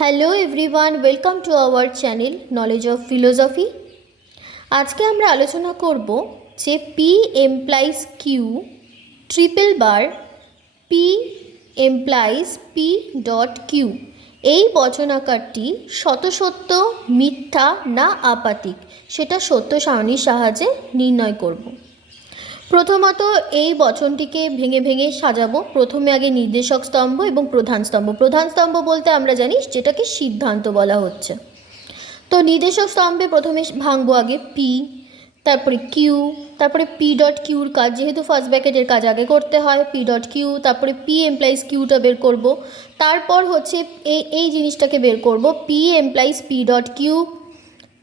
Hello everyone, welcome to our channel knowledge of philosophy. আজকে আমরা আলোচনা করব যে P implies Q triple bar P implies P dot Q এই বচনাকারটি শতসত্য, মিথ্যা না আপাতিক সেটা সত্য সারণীর সাহায্যে নির্ণয় করব। প্রথমত এই বচনটিকে ভেঙে ভেঙে সাজাবো। প্রথমে আগে নির্দেশক স্তম্ভ এবং প্রধান স্তম্ভ। প্রধান স্তম্ভ বলতে আমরা জানি যেটাকে সিদ্ধান্ত বলা হচ্ছে। তো নির্দেশক স্তম্ভে প্রথমে ভাঙবো আগে পি, তারপরে কিউ, তারপরে পি ডট কিউর কাজ, যেহেতু ফার্স্ট ব্র্যাকেটের কাজ আগে করতে হয়, পি ডট কিউ, তারপরে পি এমপ্লাইজ কিউটা বের করব। তারপর হচ্ছে এই জিনিসটাকে বের করব, P implies P dot Q.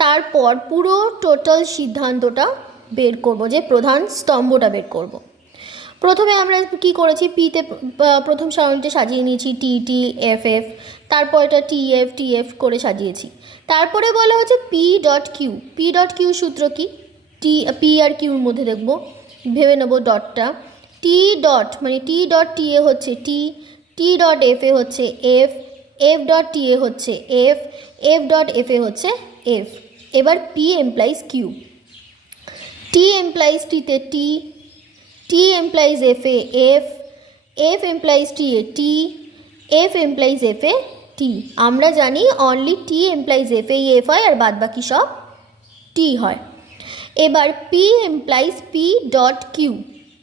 তারপর পুরো টোটাল সিদ্ধান্তটা বের করব, যে প্রধান স্তম্ভটা বের করব। প্রথমে আমরা কি করেছি, পিতে প্রথম সারণীতে সাজিয়ে নিয়েছি টি টি এফ এফ, তারপর এটা টি এফ করে সাজিয়েছি। তারপরে বলা হচ্ছে P dot Q. P dot Q সূত্র কি, পি আর কিউর মধ্যে দেখব, ভেবে নেব ডটটা। টি ডট মানে টি ডট টি এ হচ্ছে টি, টি ডট এফ এ হচ্ছে এফ, এফ ডট টি এ হচ্ছে এফ, এফ ডট এফ এ হচ্ছে এফ। এবার P implies Q. T implies টিতে টি, টি এমপ্লাইজ এফ এ এফ, এফ এমপ্লাইজ টি এ টি, এফ এমপ্লাইজ এফ এ টি। আমরা জানি অনলি টি এমপ্লাইজ এফ এ এফ হয় আর বাদ বাকি সব টি হয়। এবার P implies P dot Q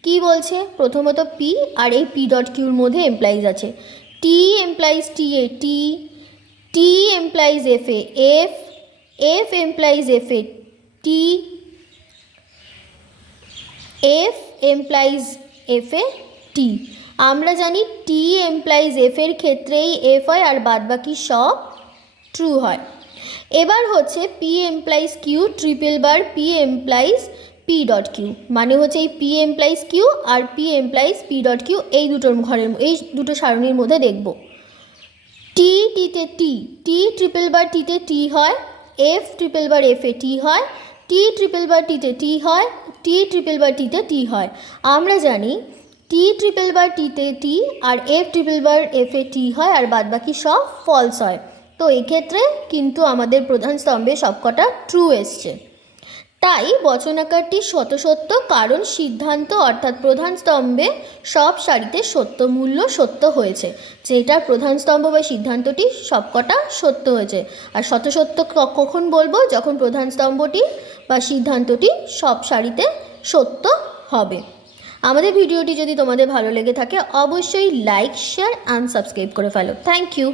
কী বলছে, প্রথমত পি আর এই পি ডট কিউর মধ্যে এমপ্লাইজ আছে। টি এমপ্লাইজ টি এ টি, টি এমপ্লাইজ এফ এ এফ, এফ এমপ্লাইজ এফ এ টি, এফ এমপ্লাইজ এফ এ টি। আমরা জানি টি এমপ্লাইজ এফ এর ক্ষেত্রেই এফ হয় আর বাদবাকি সব ট্রু হয়। এবার হচ্ছে P implies Q triple bar P implies P dot Q, মানে হচ্ছে এই পি এমপ্লাইজ কিউ আর P implies P dot Q এই দুটো সারণীর মধ্যে দেখব। টি টিতে টি, টি ট্রিপল বার টিতে টি হয়, এফ ট্রিপল বার এফ এ টি হয়, টি ট্রিপল বার টিতে টি হয়, টি ট্রিপল বার টিতে টি হয়। আমরা জানি টি ট্রিপল বার টিতে টি আর এফ ট্রিপল বার এফ এ টি হয় আর বাদবাকি সব ফলস হয়। তো এক্ষেত্রে কিন্তু আমাদের প্রধান স্তম্ভে সবকটা ট্রু এসছে। তাই বচনাকারটি শতসত্য, কারণ সিদ্ধান্ত অর্থাৎ প্রধান স্তম্ভে সব সারিতে সত্য মূল্য সত্য হয়েছে, যেটার প্রধান স্তম্ভ বা সিদ্ধান্তটি সবকটা সত্য হয়েছে। আর শতসত্য কখন বলবো, যখন প্রধান স্তম্ভটি বা সিদ্ধান্তটি সব সারিতে সত্য হবে। আমাদের ভিডিওটি যদি তোমাদের ভালো লেগে থাকে অবশ্যই লাইক, শেয়ার অ্যান্ড সাবস্ক্রাইব করে ফেলো। Thank you.